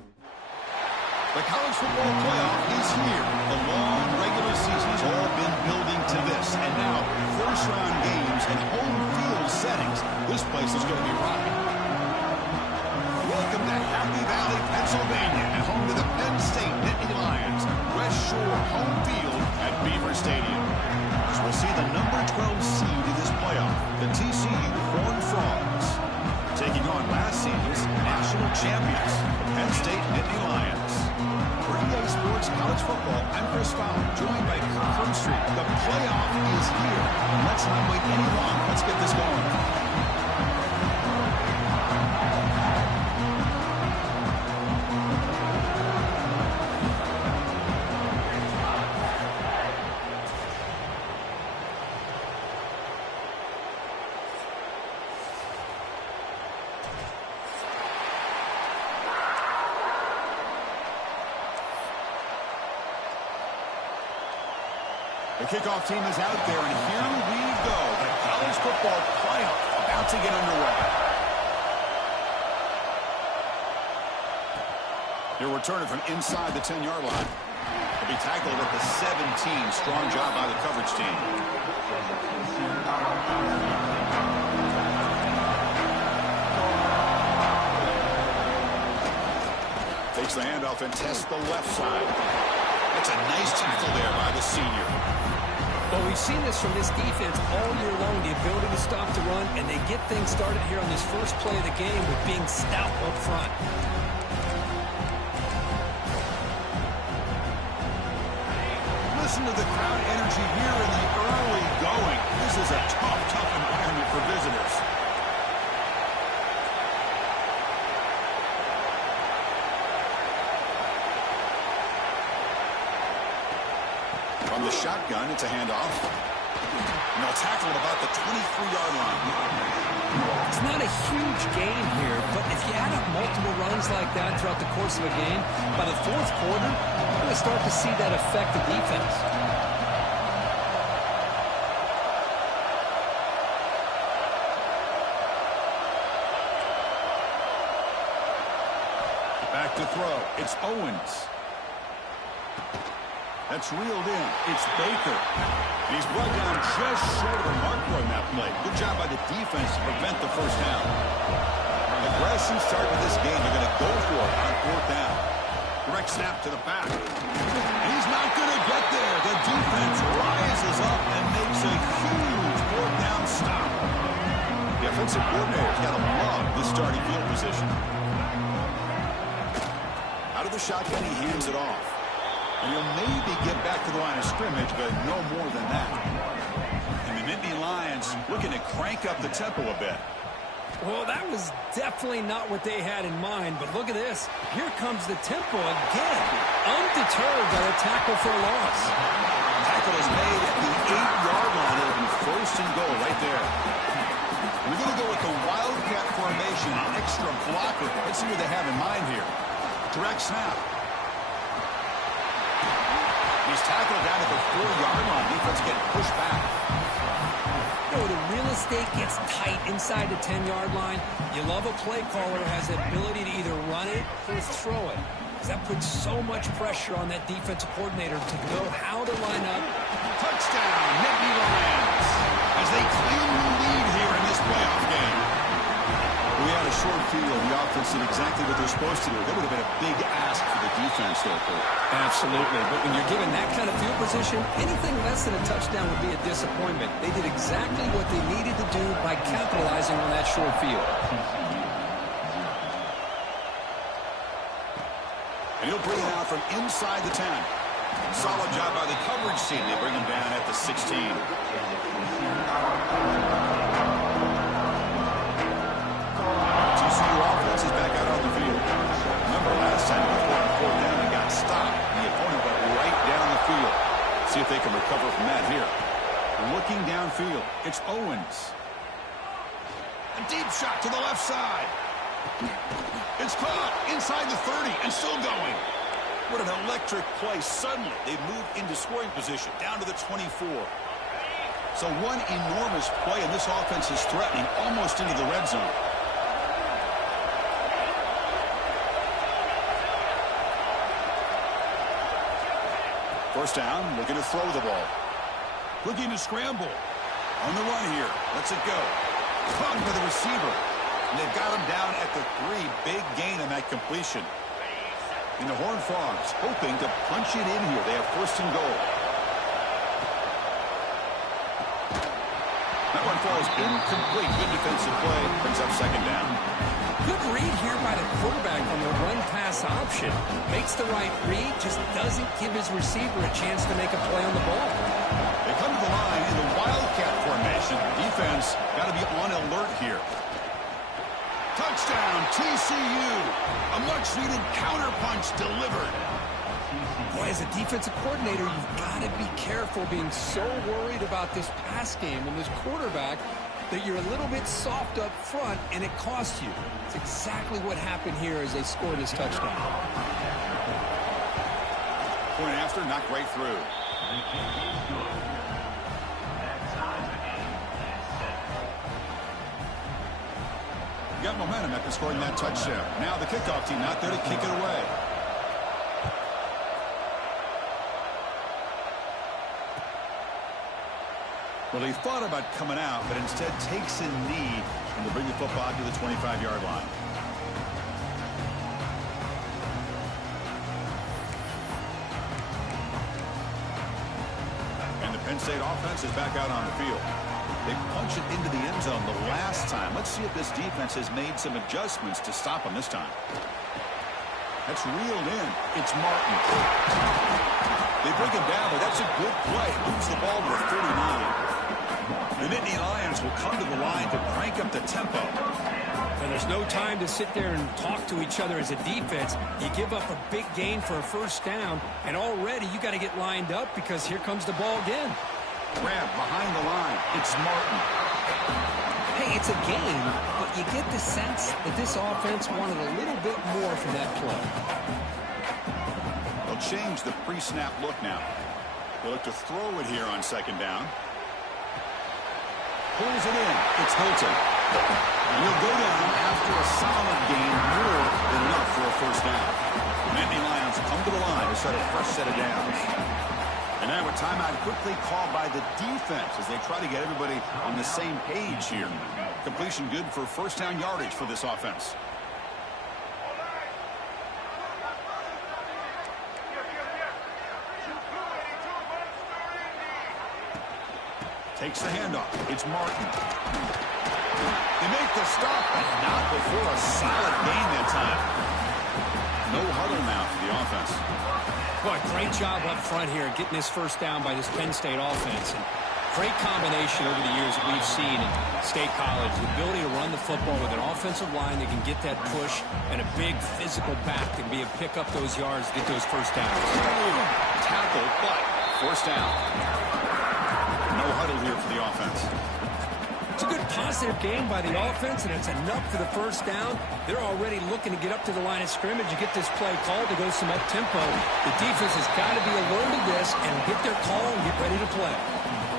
The college football playoff is here. The long regular season has all been building to this. And now, first-round games and home field settings. This place is going to be rocking. Welcome to Happy Valley, Pennsylvania, and home to the Penn State Nittany Lions. West Shore home field at Beaver Stadium. As we'll see the number 12 seed in this playoff, the TCU Horned Frogs, taking on last season's national champions, the Penn State Nittany Lions. For EA Sports College Football, I'm Chris Fowler, joined by Kirk Street. The playoff is here. And let's not wait any longer. Let's get this going. The kickoff team is out there, and here we go. The college football playoff about to get underway. He'll return it from inside the 10-yard line. He'll be tackled at the 17. Strong job by the coverage team. Takes the handoff and tests the left side. That's a nice tackle there by the senior. Well, we've seen this from this defense all year long, the ability to stop the run, and they get things started here on this first play of the game with being stout up front. Listen to the crowd energy here in the early going. This is a tough environment for visitors. From the shotgun, it's a handoff. And they'll tackle at about the 23-yard line. It's not a huge gain here, but if you add up multiple runs like that throughout the course of a game, by the fourth quarter, you're going to start to see that affect the defense. Back to throw. It's Owens. That's reeled in. It's Baker. He's brought down just short of the marker on that play. Good job by the defense to prevent the first down. Aggressive start to this game. They're going to go for it on fourth down. Direct snap to the back. He's not going to get there. The defense rises up and makes a huge fourth down stop. The offensive coordinator's got to love this starting field position. Out of the shotgun, he hands it off. And he'll maybe get back to the line of scrimmage, but no more than that. And the Nittany Lions looking to crank up the tempo a bit. Well, that was definitely not what they had in mind, but look at this. Here comes the tempo again. Undeterred by the tackle for a loss. Tackle is made at the 8-yard line. It'll be first and goal right there. We're going to go with the Wildcat formation, extra blocker. Let's see what they have in mind here. Direct snap. He's tackled down at the 4-yard line. Defense getting pushed back. You know, the real estate gets tight inside the 10-yard line. You love a play caller who has the ability to either run it or throw it. Because that puts so much pressure on that defensive coordinator to know how to line up. Touchdown, Nittany Lions, as they claim the lead here in this playoff game. We had a short field. The offense did exactly what they're supposed to do. That would have been a big ask for the defense there, Kurt. Absolutely. But when you're given that kind of field position, anything less than a touchdown would be a disappointment. They did exactly what they needed to do by capitalizing on that short field. And he'll bring it out from inside the 10. Solid job by the coverage team. They bring him down at the 16. Offense is back out on the field. Remember last time before on fourth down and got stopped. The opponent went right down the field. See if they can recover from that here. Looking downfield, it's Owens. A deep shot to the left side. It's caught inside the 30 and still going. What an electric play. Suddenly they've moved into scoring position down to the 24. So one enormous play, and this offense is threatening almost into the red zone. First down, looking to throw the ball. Looking to scramble. On the run here. Lets it go. Caught by the receiver. And they've got him down at the 3. Big gain on that completion. And the Horned Frogs hoping to punch it in here. They have first and goal. That one falls incomplete. Good defensive play. Brings up second down. Good read here by the quarterback on the run-pass option. Makes the right read, just doesn't give his receiver a chance to make a play on the ball. They come to the line in the Wildcat formation. Defense got to be on alert here. Touchdown, TCU. A much-needed counterpunch delivered. Boy, as a defensive coordinator, you've got to be careful being so worried about this pass game and this quarterback that you're a little bit soft up front, and it costs you. It's exactly what happened here as they scored this touchdown. Point after, knocked right through. Got momentum after scoring that touchdown. Now the kickoff team out there to kick it away. Well, he thought about coming out, but instead takes a knee and to bring the football to the 25-yard line. And the Penn State offense is back out on the field. They punch it into the end zone the last time. Let's see if this defense has made some adjustments to stop them this time. That's reeled in. It's Martin. They bring him down, but that's a good play. Moves the ball to a 39. The Nittany Lions will come to the line to crank up the tempo. And there's no time to sit there and talk to each other as a defense. You give up a big gain for a first down, and already you got to get lined up because here comes the ball again. Grab behind the line. It's Martin. Hey, it's a game, but you get the sense that this offense wanted a little bit more from that play. They'll change the pre-snap look now. They'll look to throw it here on second down. Pulls it in. It's Hilton. And he'll go down after a solid gain, more than enough for a first down. The Nittany Lions come to the line to set a fresh set of downs. And now a timeout quickly called by the defense as they try to get everybody on the same page here. Completion good for first down yardage for this offense. Takes the handoff. It's Martin. They make the stop, but not before a solid gain that time. No huddle now for the offense. Boy, great job up front here getting this first down by this Penn State offense. And great combination over the years that we've seen in State College. The ability to run the football with an offensive line that can get that push and a big physical back that can be able to pick up those yards, get those first downs. Tackle, but first down. No huddle here for the offense. It's a good positive game by the offense, and it's enough for the first down. They're already looking to get up to the line of scrimmage and get this play called to go some up-tempo. The defense has got to be alert to this and get their call and get ready to play.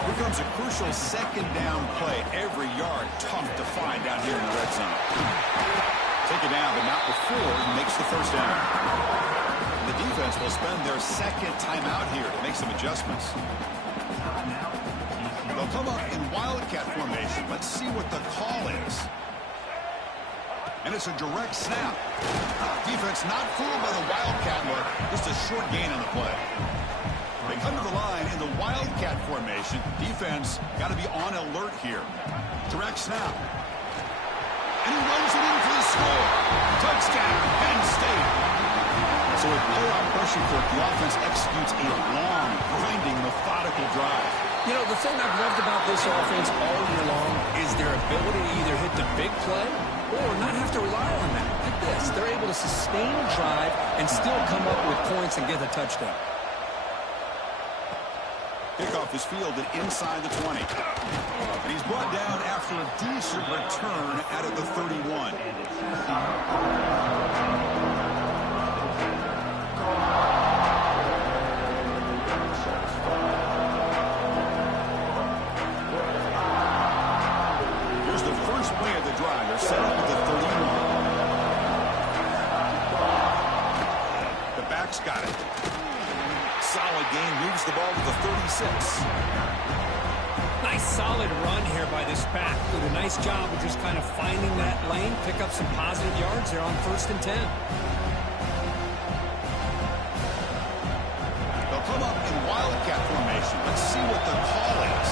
Here comes a crucial second down play. Every yard tough to find down here in the red zone. Take it down, but not before he makes the first down. The defense will spend their second timeout here to make some adjustments. They'll come up in Wildcat formation. Let's see what the call is. And it's a direct snap. Defense not fooled by the Wildcat look. Just a short gain on the play. They come to the line in the Wildcat formation. Defense got to be on alert here. Direct snap. And he runs it in for the score. Touchdown, Penn State. So with playoff pressure, the offense executes a long, grinding, methodical drive. You know, the thing I've loved about this offense all year long is their ability to either hit the big play or not have to rely on that. Like this, they're able to sustain a drive and still come up with points and get a touchdown. Kickoff is fielded inside the 20. And he's brought down after a decent return out of the 31. Here's the first play of the drive. They're set up at the 31. The back's got it. Solid gain moves the ball to the 36. Nice solid run here by this back. Did a nice job of just kind of finding that lane, pick up some positive yards there on 1st and 10. They'll come up in wildcat formation. Let's see what the call is.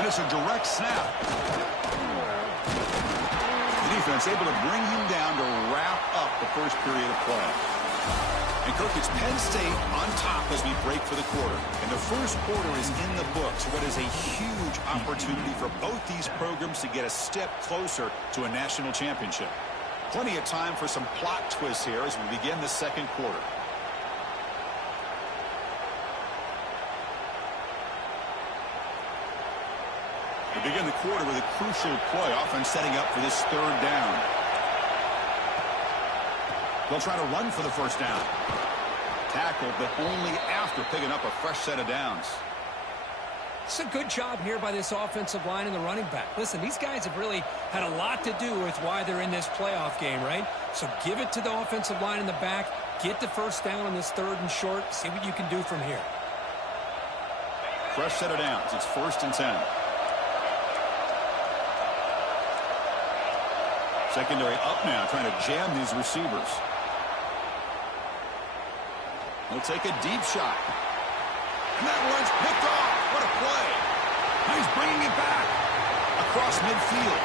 And it's a direct snap. The defense able to bring him down to wrap up the first period of play. And Kirk, it's Penn State on top as we break for the quarter. And the first quarter is in the books. What is a huge opportunity for both these programs to get a step closer to a national championship. Plenty of time for some plot twists here as we begin the second quarter. We begin the quarter with a crucial play, often setting up for this 3rd down. They'll try to run for the first down. Tackled, but only after picking up a fresh set of downs. It's a good job here by this offensive line and the running back. Listen, these guys have really had a lot to do with why they're in this playoff game, right? So give it to the offensive line in the back. Get the first down on this 3rd and short. See what you can do from here. Fresh set of downs. It's 1st and 10. Secondary up now, trying to jam these receivers. He'll take a deep shot. And that one's picked off. What a play. Now he's bringing it back across midfield.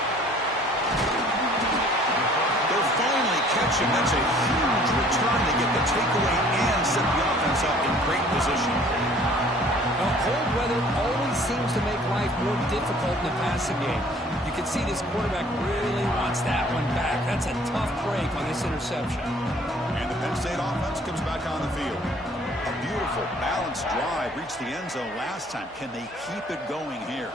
They'll finally catch him. That's a huge return to get the takeaway and set the offense up in great position. Now, cold weather always seems to make life more difficult in the passing game. You can see this quarterback really wants that one back. That's a tough break on this interception. And the Penn State offense comes back on the field. A beautiful, balanced drive reached the end zone last time. Can they keep it going here?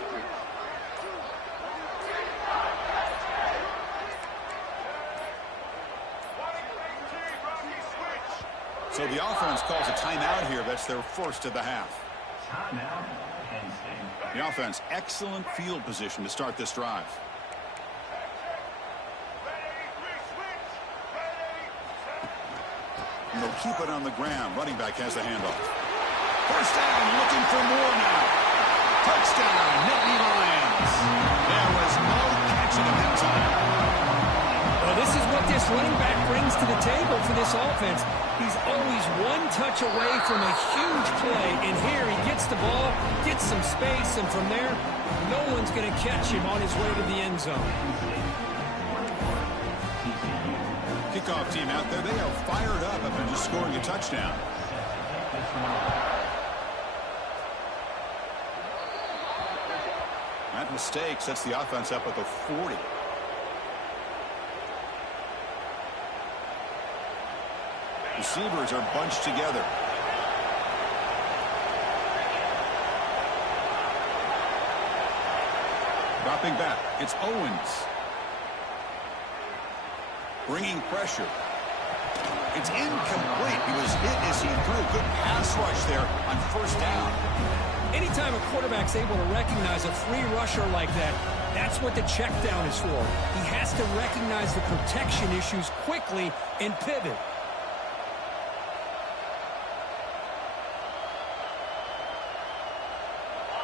So the offense calls a timeout here. That's their first of the half. The offense, excellent field position to start this drive. And they'll keep it on the ground. Running back has the handoff. First down, looking for more now. Touchdown, Nittany Lions. There was no catching him that time. Well, this is what this running back brings to the table for this offense. He's always one touch away from a huge play, and here he gets the ball, gets some space, and from there, no one's going to catch him on his way to the end zone. Kickoff team out there, they are fired up after just scoring a touchdown. That mistake sets the offense up at the 40. Receivers are bunched together. Dropping back, it's Owens. Bringing pressure. It's incomplete. He was hit as he threw a good pass rush there on first down. Anytime a quarterback's able to recognize a free rusher like that, that's what the check down is for. He has to recognize the protection issues quickly and pivot.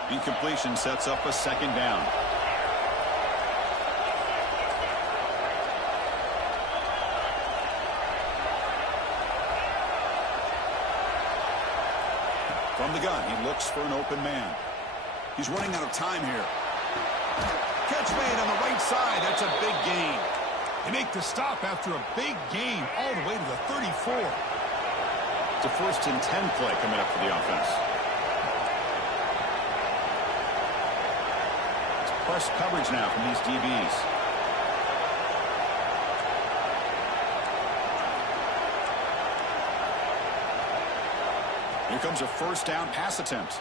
Incompletion sets up a second down. From the gun, he looks for an open man. He's running out of time here. Catch made on the right side. That's a big gain. They make the stop after a big gain all the way to the 34. It's a 1st and 10 play coming up for the offense. Press coverage now from these DBs. Here comes a first down pass attempt.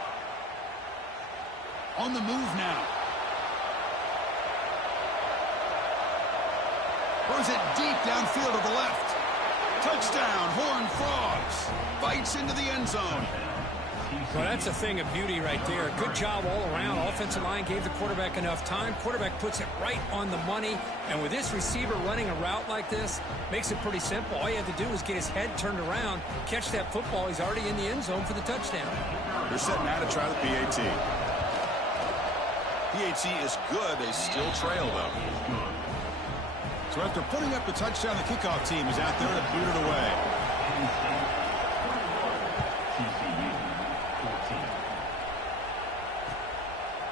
On the move now. Throws it deep downfield to the left. Touchdown, Horned Frogs. Bites into the end zone. Well, that's a thing of beauty right there. Good job all around. Offensive line gave the quarterback enough time. Quarterback puts it right on the money. And with this receiver running a route like this, makes it pretty simple. All you have to do is get his head turned around, catch that football. He's already in the end zone for the touchdown. They're setting out to try the PAT. PAT is good. They still trail, though. So after putting up the touchdown, the kickoff team is out there to boot it away.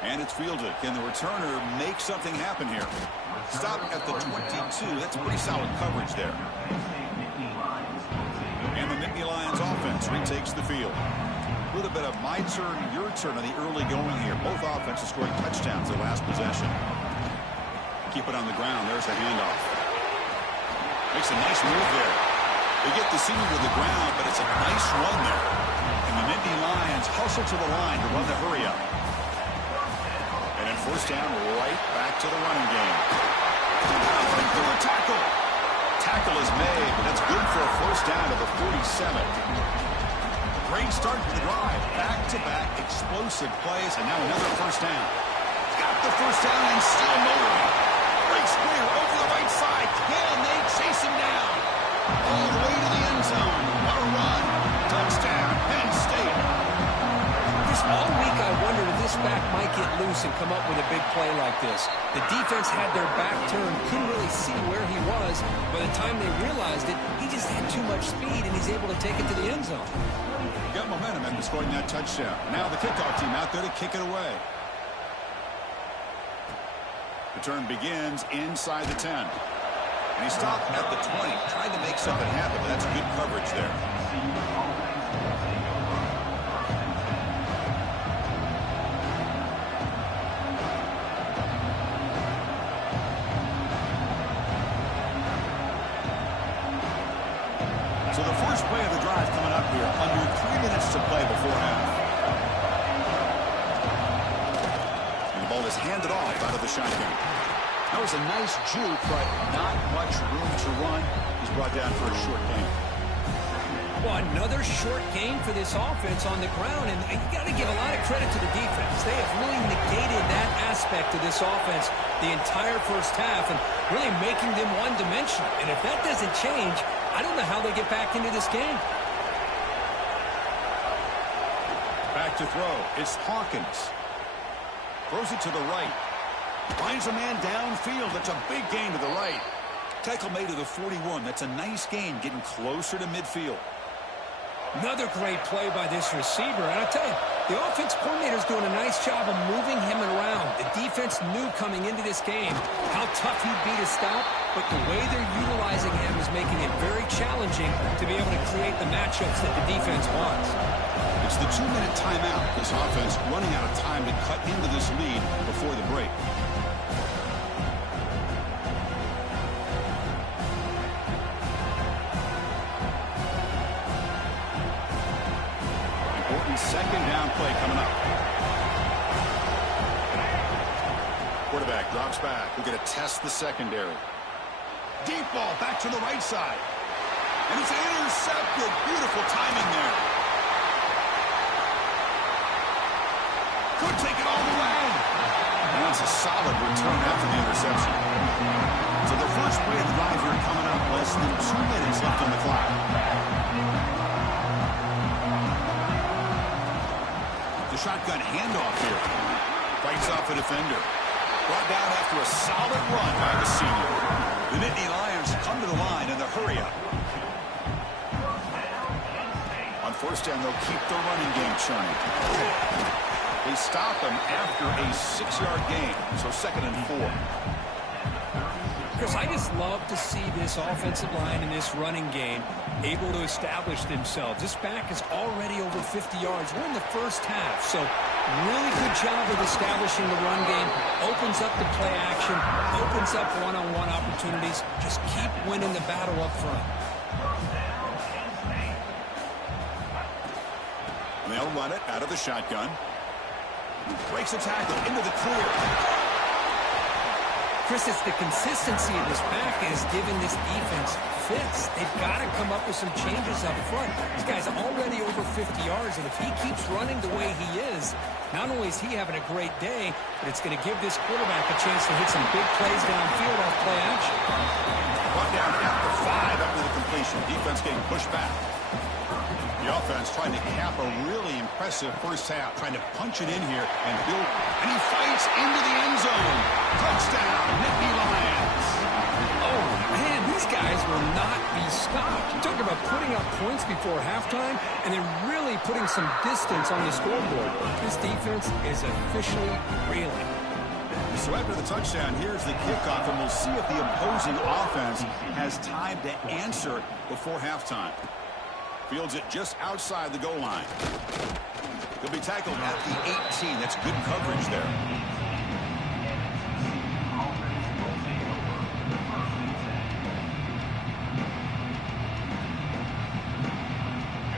And it's fielded. Can the returner make something happen here? Stop at the 22. That's pretty solid coverage there. And the Nittany Lions offense retakes the field. A little bit of my turn, your turn on the early going here. Both offenses scoring touchdowns their last possession. Keep it on the ground. There's the handoff. Makes a nice move there. They get the senior to the ground, but it's a nice run there. And the Nittany Lions hustle to the line to run the hurry up. And then first down, right back to the running game. Right through a tackle. Tackle is made, but that's good for a first down to the 47. Great start to the drive. Back-to-back explosive plays, and now another first down. Got the first down and still moving. Breaks clear over the right side. Can they chase him down? All the way to the end zone. What a run. Touchdown, Penn State. All week I wondered if this back might get loose and come up with a big play like this. The defense had their back turned, couldn't really see where he was. By the time they realized it, he just had too much speed, and he's able to take it to the end zone. Got momentum after scoring that touchdown. Now the kickoff team out there to kick it away. Return begins inside the 10. And he stopped at the 20, trying to make something happen, but that's good coverage there. So the first play of the drive coming up here, under 3 minutes to play before half. And the ball is handed off out of the shotgun. That was a nice juke, but not much room to run. He's brought down for a short gain. Well, another short game for this offense on the ground, and you got to give a lot of credit to the defense. They have really negated that aspect of this offense the entire first half and really making them one-dimensional. And if that doesn't change, I don't know how they get back into this game. Back to throw. It's Hawkins. Throws it to the right. Finds a man downfield. That's a big gain to the right. Tackle made to the 41. That's a nice gain, getting closer to midfield. Another great play by this receiver. And I'll tell you, the offense coordinator's doing a nice job of moving him around. The defense knew coming into this game how tough he'd be to stop, but the way they're utilizing him is making it very challenging to be able to create the matchups that the defense wants. It's the 2-minute timeout. This offense running out of time to cut into this lead before the break. Second down play coming up. Quarterback drops back. We're going to test the secondary. Deep ball back to the right side. And it's intercepted. Beautiful timing there. Could take it all the way. And that's a solid return after the interception. So the first play of the drive here coming up. Less than 2 minutes left on the clock. The shotgun handoff here. Fights off a defender. Brought down after a solid run by the senior. The Nittany Lions come to the line in the hurry up. On first down, they'll keep the running game churning. They stop him after a 6-yard gain. So 2nd and 4. Chris, I just love to see this offensive line and this running game able to establish themselves. This back is already over 50 yards. We're in the first half, so really good job of establishing the run game. Opens up the play action, opens up one-on-one opportunities. Just keep winning the battle up front. They'll run it out of the shotgun. Breaks a tackle into the clear. Chris, it's the consistency of this pack is giving this defense fits. They've got to come up with some changes up front. This guy's already over 50 yards, and if he keeps running the way he is, not only is he having a great day, but it's going to give this quarterback a chance to hit some big plays downfield off play action. Brought down after 5 after the completion. Defense getting pushed back. The offense trying to cap a really impressive first half, trying to punch it in here and build. And he fights into the end zone. Touchdown, Nittany Lions. Oh, man, these guys will not be stopped. You talk about putting up points before halftime and then really putting some distance on the scoreboard. This defense is officially reeling. So after the touchdown, here's the kickoff, and we'll see if the opposing offense has time to answer before halftime. Fields it just outside the goal line. He'll be tackled at the 18. That's good coverage there.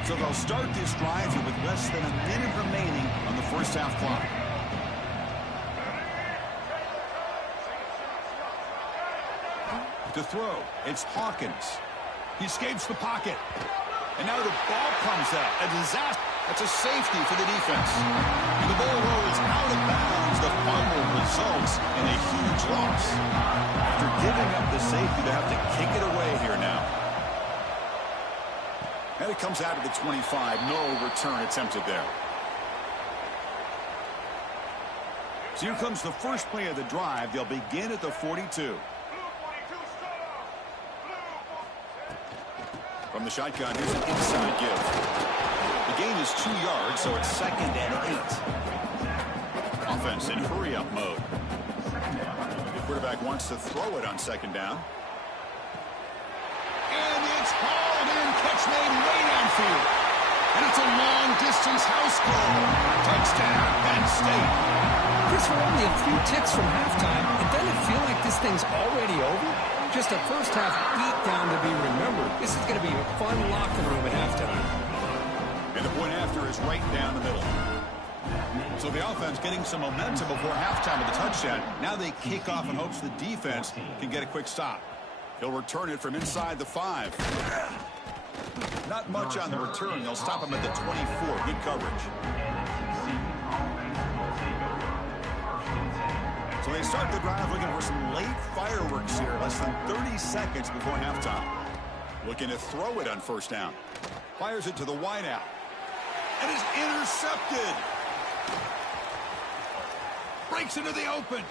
So they'll start this drive here with less than a minute remaining on the first half clock. To throw, it's Hawkins. He escapes the pocket. And now the ball comes out. A disaster. That's a safety for the defense. And the ball rolls out of bounds. The fumble results in a huge loss. After giving up the safety, they have to kick it away here now. And it comes out of the 25. No return attempted there. So here comes the first play of the drive. They'll begin at the 42. From the shotgun, here's an inside give. The gain is 2 yards, so it's 2nd and 8. Offense in hurry-up mode. The quarterback wants to throw it on 2nd down. And it's hauled in. Catch made way downfield. And it's a long-distance house call. Touchdown, Penn State. Chris, we're only a few ticks from halftime. It doesn't feel like this thing's already over. Just a first half beatdown to be remembered. This is going to be a fun locker room at halftime. And the point after is right down the middle. So the offense getting some momentum before halftime with the touchdown. Now they kick off in hopes the defense can get a quick stop. He'll return it from inside the 5. Not much on the return. They'll stop him at the 24. Good coverage. So they start the drive looking for some late fireworks here. Less than 30 seconds before halftime. Looking to throw it on 1st down. Fires it to the wide out. And is intercepted. Breaks into the open.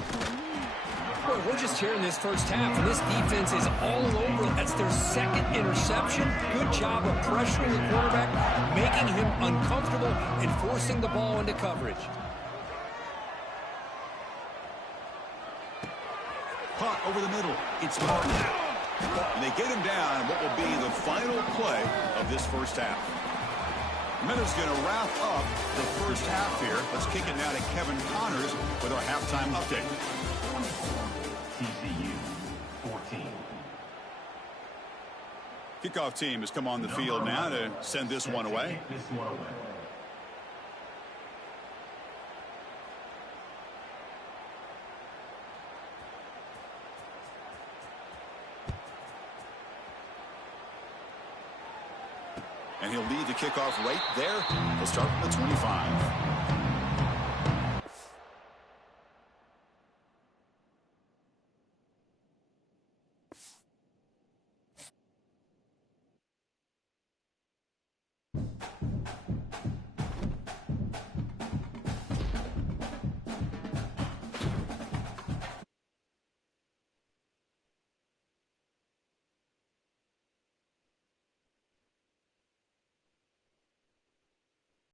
Boy, we're just here in this first half, and this defense is all over. That's their 2nd interception. Good job of pressuring the quarterback, making him uncomfortable, and forcing the ball into coverage. Caught over the middle. It's Martin. And they get him down in what will be the final play of this first half. Minutes going to wrap up the first half here. Let's kick it now to Kevin Connors with our halftime update. TCU 14. Kickoff team has come on the field now to send this one away. And he'll lead the kickoff right there. He'll start from the 25.